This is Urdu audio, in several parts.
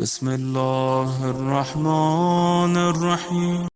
بسم الله الرحمن الرحيم.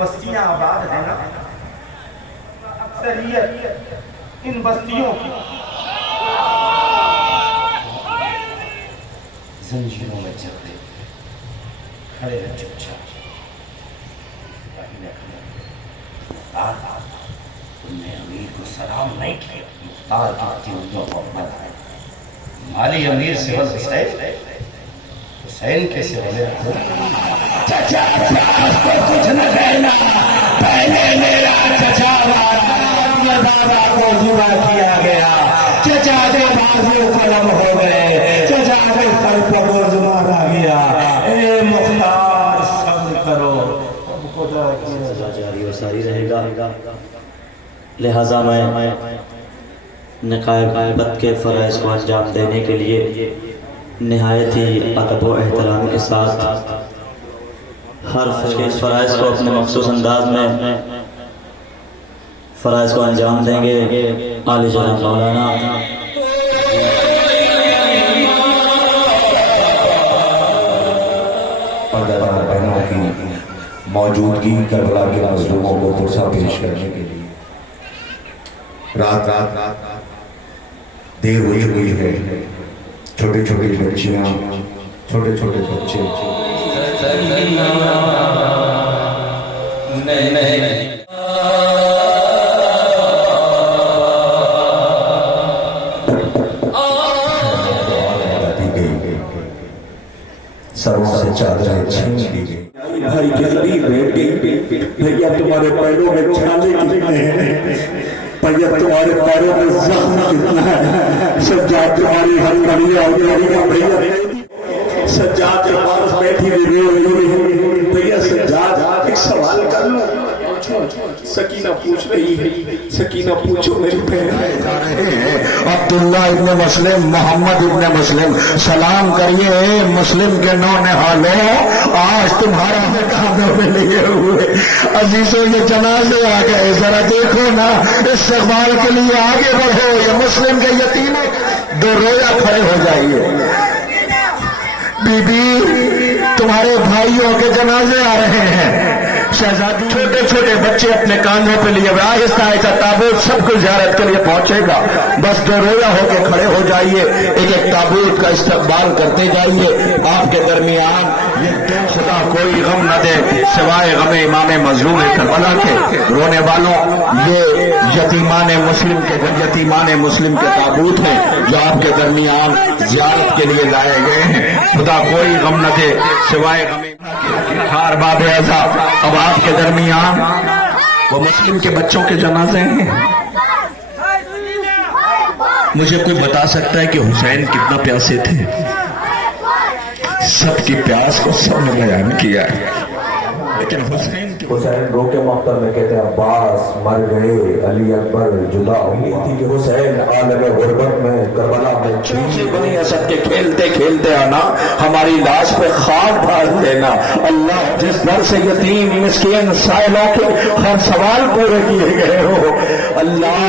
بستیاں آباد ہیں نا، اکثریت ان بستیوں کی زنجیروں میں جکڑے کھڑے ہیں چپ چاپ، تم نے امیر کو سلام نہیں کیا، مختار کی تیوریوں کو بنائے، مالی امیر سے حسین کیسے بنے رہا؟ چچا کچھ نہ کہنا، پہلے میرا چچا دادا کو ذبح کیا گیا، چچا کے بازو قلم ہو گئے، چچا کے سر پر گوز مارا گیا، اے مختار صبر کرو، اب خدا کی رضا جاری و ساری رہے گا۔ لہذا میں نقائب غیبت کے فرائض کو انجام دینے کے لیے نہایت ہی ادب و احترام کے ساتھ ہر فرائض کو اپنے مخصوص انداز میں فرائض کو انجام دیں گے۔ عالی جناب مولانا پردہ بہنوں کی موجودگی کربلا کے مظلوموں کو پرسہ پیش کرنے کے لیے رات دیر ہوئی ہے، چھوٹے چھوٹے بچیاں، چھوٹے چھوٹے بچے سروں سے چادریں چھین لی گئی، بھائی کے قریب بیٹھ گئی، بھیا تمہارے پیروں میں چھالے کتنے ہیں، بھیا تمہارے پیروں میں زخم کتنا ہے، سجاد تمہاری ہر کڑی آگے کا بھیا سجاد کے پاس بیٹھی ہوئی، بھیا سجاد ایک سوال کر لوں؟ سکینہ پوچھ رہی ہے، سکینہ پوچھو میری بہن۔ عبداللہ ابن مسلم، محمد ابن مسلم، سلام کریے مسلم کے نو نہالوں، آج تمہارا کاندھوں پہ لیے ہوئے عزیزوں یہ جنازے آ گئے، ذرا دیکھو نا استقبال کے لیے آگے بڑھو، یہ مسلم کے یتیموں دو رویا کھڑے ہو جائیے۔ بی بی تمہارے بھائیوں کے جنازے آ رہے ہیں، شہزادی چھوٹے چھوٹے بچے اپنے کاندھوں پہ لیے آہستہ آہستہ تابوت سب کو زیارت کے لیے پہنچے گا، بس دو رویا ہو کے کھڑے ہو جائیے، ایک ایک تابوت کا استقبال کرتے جائیے۔ آپ کے درمیان یہ خدا کوئی غم نہ دے سوائے غم امام مظلوم کربلا کے رونے والوں، یہ یتیمان مسلم کے تابوت ہیں جو آپ کے درمیان زیارت کے لیے لائے گئے ہیں، خدا کوئی غم نہ دے سوائے غم ہار باب اعزا۔ اب آپ کے درمیان وہ مسلم کے بچوں کے جنازے ہیں۔ مجھے کوئی بتا سکتا ہے کہ حسین کتنا پیاسے تھے؟ سب کی پیاس کو سب نے بیان کیا ہے، لیکن حسین رو کے مقتل میں کہتے ہیں عباس مر گئے، علی اکبر جدا ہوئی تھی کہ حسین عالم غربت میں کربلا میں چوچے بنی اسد کے کھیلتے کھیلتے آنا، ہماری لاش پہ خاک ڈال دینا۔ اللہ جس در سے یتیم مسکین سائلوں کے ہر سوال پورے کیے گئے ہو، اللہ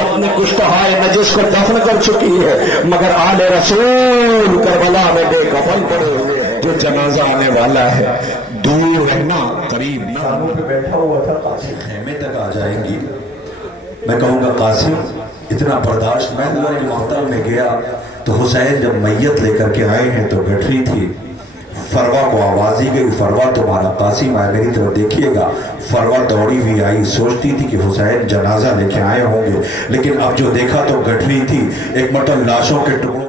اپنے کشتہائے نجس کو دفن کر چکی ہے، مگر آل رسول کربلا میں بے کفن پڑے ہوئے ہیں۔ جو جنازہ آنے والا ہے دور رہنا قریب نہ، خانوں پہ بیٹھا ہوا تھا، قاسم خیمے تک آ جائیں گی، میں کہوں گا قاسم اتنا برداشت۔ میں اللہ کے محترم میں گیا تو حسین جب میت لے کر کے آئے ہیں تو گٹھری تھی، فروا کو آواز ہی گئی، فروا تمہارا قاسم آئے، میری طرف دیکھیے گا۔ فروا دوڑی ہوئی آئی، سوچتی تھی کہ حسین جنازہ لے کے آئے ہوں گے، لیکن اب جو دیکھا تو گٹھری تھی، ایک مٹن لاشوں کے ٹکڑوں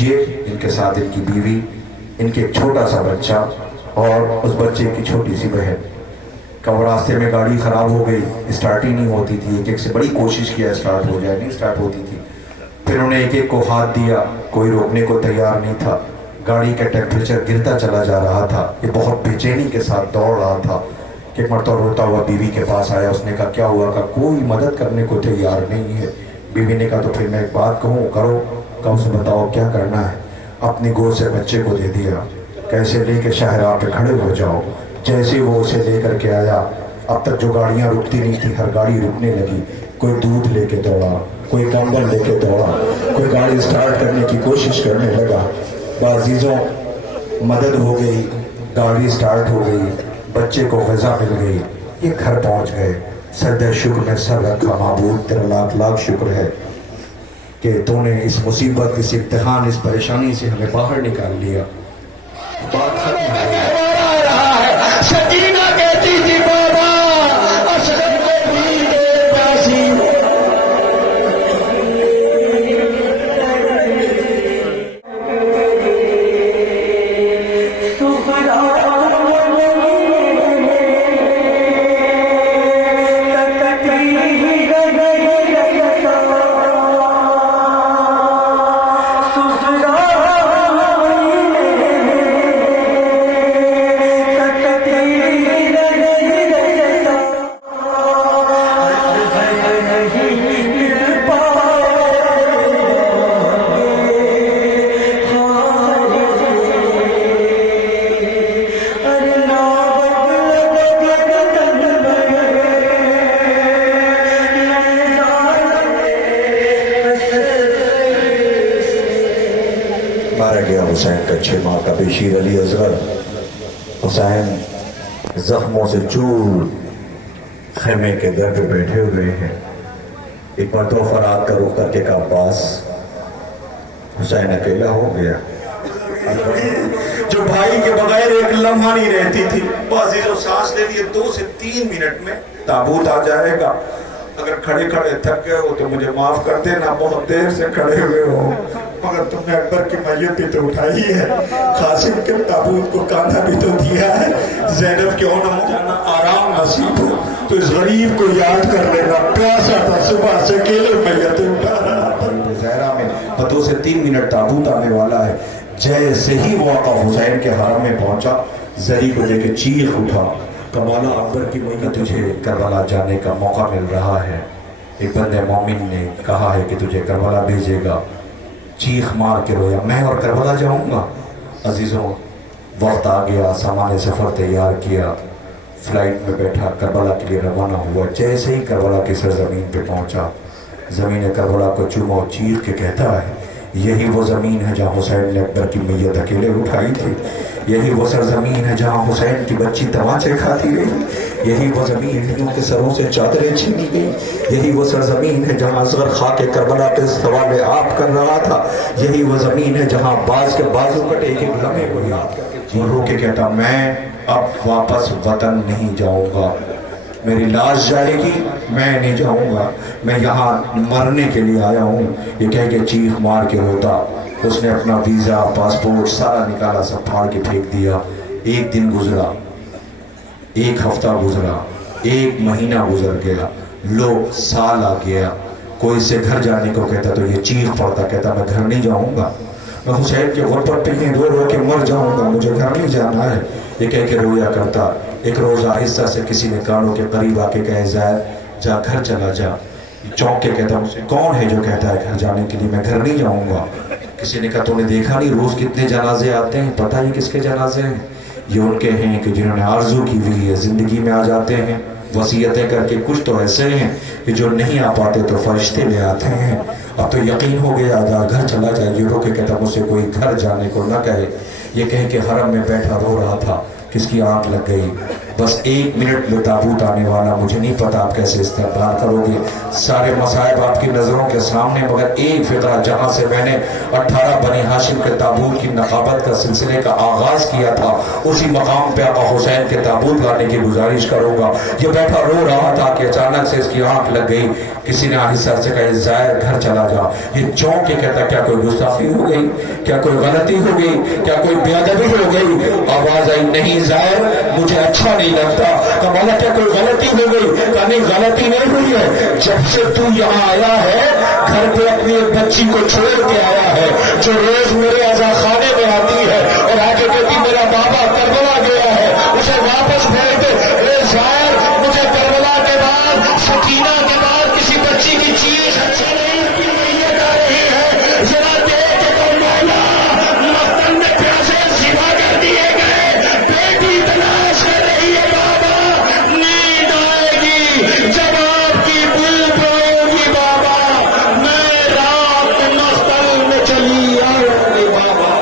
یہ ان کے ساتھ ان کی بیوی، ان کے ایک چھوٹا سا بچہ اور اس بچے کی چھوٹی سی بہن کا وہ راستے میں گاڑی خراب ہو گئی، اسٹارٹ ہی نہیں ہوتی تھی، ایک ایک سے بڑی کوشش کیا اسٹارٹ ہو جائے، نہیں اسٹارٹ ہوتی تھی۔ پھر انہیں ایک ایک کو ہاتھ دیا، کوئی روکنے کو تیار نہیں تھا، گاڑی کا ٹیمپریچر گرتا چلا جا رہا تھا، یہ بہت بے چینی کے ساتھ دوڑ رہا تھا کہ ایک مرتبہ روتا ہوا بیوی کے پاس آیا، اس نے کہا کیا ہوا؟ کہا کوئی مدد کرنے کو تیار نہیں ہے۔ بیوی نے کہا تو پھر میں ایک بات کہوں، کرو۔ کہا اسے بتاؤ کیا کرنا ہے؟ اپنی گود سے بچے کو دے دیا، کیسے لے کے شاہراہ پہ کھڑے ہو جاؤ۔ جیسے وہ اسے لے کر کے آیا، اب تک جو گاڑیاں رکتی نہیں تھی ہر گاڑی رکنے لگی، کوئی دودھ لے کے دوڑا، کوئی کمبل لے کے دوڑا، کوئی گاڑی سٹارٹ کرنے کی کوشش کرنے لگا۔ عزیزوں مدد ہو گئی، گاڑی سٹارٹ ہو گئی، بچے کو غذا مل گئی، یہ گھر پہنچ گئے۔ سجدہ شکر میں سر رکھا، معبود تیرا لاکھ لاکھ شکر ہے کہ تو نے اس مصیبت، اس امتحان، اس پریشانی سے ہمیں باہر نکال لیا۔ بات ختم ہو گئی۔ سکینہ کہتی تھی بابا اصغر کو بھی دے پاسی، مارا گیا حسین کا 6 ماہ کا بشیر علی اصغر۔ حسین زخموں سے چور خیمے کے در پہ بیٹھے ہوئے ہیں۔ ایک مرتبہ فرات کا رخ کر کے کہا عباس، حسین اکیلا ہو گیا۔ جو بھائی کے بغیر ایک لمحہ نہیں رہتی تھی، بازی جو سانس لے لیے 2 سے 3 منٹ میں تابوت آ جائے گا، اگر کھڑے کھڑے تھک گئے ہو تو مجھے معاف کر دینا، بہت دیر سے کھڑے ہوئے ہو، مگر تم نے اکبر کی میت بھی تو اٹھائی ہے، قاسم کے تابوت کو کاندھا بھی تو دیا ہے، زینب کیوں نہ جانا آرام نصیب ہو تو اس غریب کو یاد کر لینا، پیاسا تھا صبح سے اکیلے میتیں اٹھا رہا تھا۔ زہرا میں 2 سے 3 منٹ تابوت آنے والا ہے، جیسے ہی وہ آقا حسین کے حرم میں پہنچا، زری کو لے کے چیخ اٹھا کہ مولا اکبر کی میت، تجھے کربلا جانے کا موقع مل رہا ہے، ایک بندے مومن نے کہا ہے کہ تجھے کربلا بھیجے گا۔ چیخ مار کے رویا، میں اور کربلا جاؤں گا؟ عزیزوں وقت آ گیا، سامان سفر تیار کیا، فلائٹ میں بیٹھا، کربلا کے لیے روانہ ہوا۔ جیسے ہی کربلا کی سرزمین پہ پہنچا، زمین کربلا کو چوما، چیخ کے کہتا ہے یہی وہ زمین ہے جہاں حسین نے اکبر کی میت اکیلے اٹھائی تھی، یہی وہ سرزمین ہے جہاں حسین کی بچی تماچے کھاتی رہی، یہی وہ زمین ہے جن کے سروں سے چادریں چھینی گئی، یہی وہ سرزمین ہے جہاں اصغر خاک کربلا پہ سوال آپ کر رہا تھا، یہی وہ زمین ہے جہاں باز کے بازو کٹے ایک ایک لمحے کو یاد کر کے رو کے کہتا میں اب واپس وطن نہیں جاؤں گا، میری لاش جائے گی، میں نہیں جاؤں گا، میں یہاں مرنے کے لیے آیا ہوں۔ یہ کہہ کے چیخ مار کے روتا، اس نے اپنا ویزا، پاسپورٹ سارا نکالا، سب پھاڑ کے پھینک دیا۔ ایک دن گزرا، ایک ہفتہ گزرا، 1 مہینہ گزر گیا، لوگ سال آ گیا، کوئی سے گھر جانے کو کہتا تو یہ چیخ پڑتا، کہتا میں گھر نہیں جاؤں گا، میں حسین کے غربت پہ ہی رو رو کے مر جاؤں گا، مجھے گھر نہیں جانا ہے۔ یہ کہہ کے رویا کرتا۔ ایک روز آہستہ سے کسی نے کانوں کے قریب آ کے کہے زید جا گھر چلا جا، چونک کے کہتا مجھے کون ہے جو کہتا ہے گھر جانے کے لیے، میں گھر نہیں جاؤں گا۔ کسی نے کہا تو نے دیکھا نہیں روز کتنے جنازے آتے ہیں، پتہ ہی کس کے جنازے ہیں؟ یہ ان کے ہیں کہ جنہوں نے آرزو کی ہوئی ہے، زندگی میں آ جاتے ہیں، وصیتیں کر کے، کچھ تو ایسے ہیں کہ جو نہیں آ پاتے تو فرشتے لے آتے ہیں۔ اب تو یقین ہو گیا جا گھر چلا جائے، یہ رو کے کہتا مجھ سے کوئی گھر جانے کو نہ کہے۔ یہ کہہ کے حرم میں بیٹھا رو رہا تھا، کس کی آنکھ لگ گئی، بس 1 منٹ میں تابوت آنے والا، مجھے نہیں پتا آپ کیسے استقبال کرو گے۔ سارے مصائب آپ کی نظروں کے سامنے، مگر ایک فقرہ جہاں سے میں نے 18 بنی ہاشم کے تابوت کی نقابت کا سلسلے کا آغاز کیا تھا، اسی مقام پہ آقا حسین کے تابوت لانے کی گزارش کروں گا۔ یہ بیٹھا رو رہا تھا کہ اچانک سے اس کی آنکھ لگ گئی، کسی نے آہستہ سے کہا زائر گھر چلا جا۔ یہ چونک کے کہتا کیا کوئی گستاخی ہو گئی، کیا کوئی غلطی ہو گئی، کیا کوئی بے ادبی ہو گئی؟ آواز آئی نہیں زائر مجھے اچھا نہیں لگتا۔ کہا مولا کیا کوئی غلطی ہو گئی؟ کہا نہیں غلطی نہیں ہوئی ہے، جب سے تو یہاں آیا ہے گھر پہ اپنی ایک بچی کو چھوڑ کے آیا ہے جو روز میرے عزا خانے میں آتی ہے اور آگے کہتی میرا بابا کربلا گیا ہے اسے واپس بھیج دے۔ اے زائر مجھے کربلا کے بعد سکینہ کے بعد کسی بچی کی چیز اچھی نہیں لگتی، نہیں جا رہی ہے، ذرا دیکھ کے تو مولا مقتل میں پیاسے ذبح کر دیے گئے، بیٹی تلاش کر رہی ہے بابا، نیند آئے گی جب آپ کی بھوک آئے گی بابا، میں رات مقتل میں چلی آؤں گی بابا۔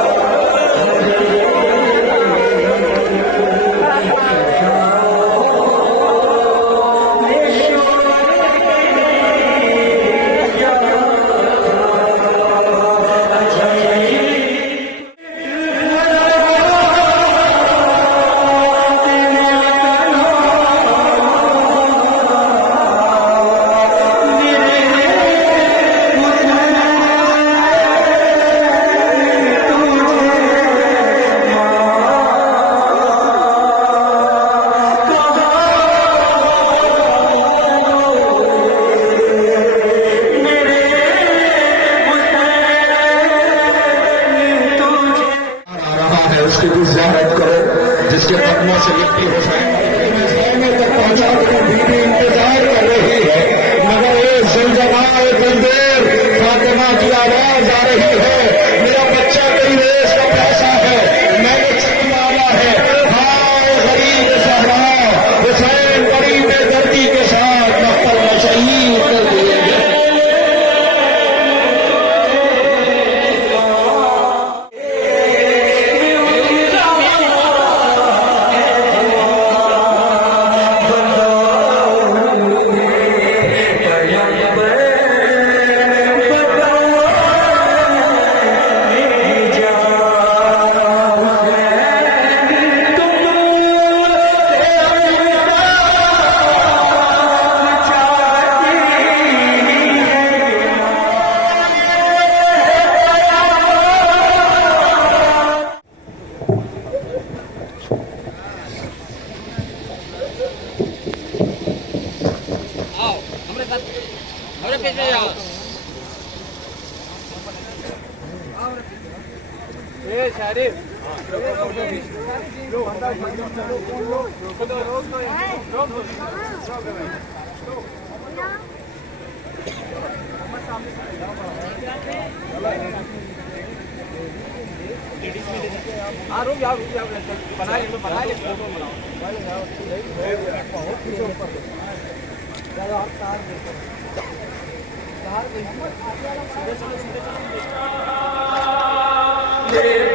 اس کی بھی زیارت کرو جس کے قدموں سے لکھتی ہو سائنے تک پہنچا تو بیوی انتظار کر رہی ہے، مگر ایک زلزلہ بندیر فاطمہ کی آواز آ رہی ہے میرا بچہ کئی ریس کا پیسہ ہے، میں نے چک مانا ہے، ہائے غریب زہرا حسین بڑی بے دردی کے ساتھ مقتل میں شہید کر دیے گئے۔ Yeah.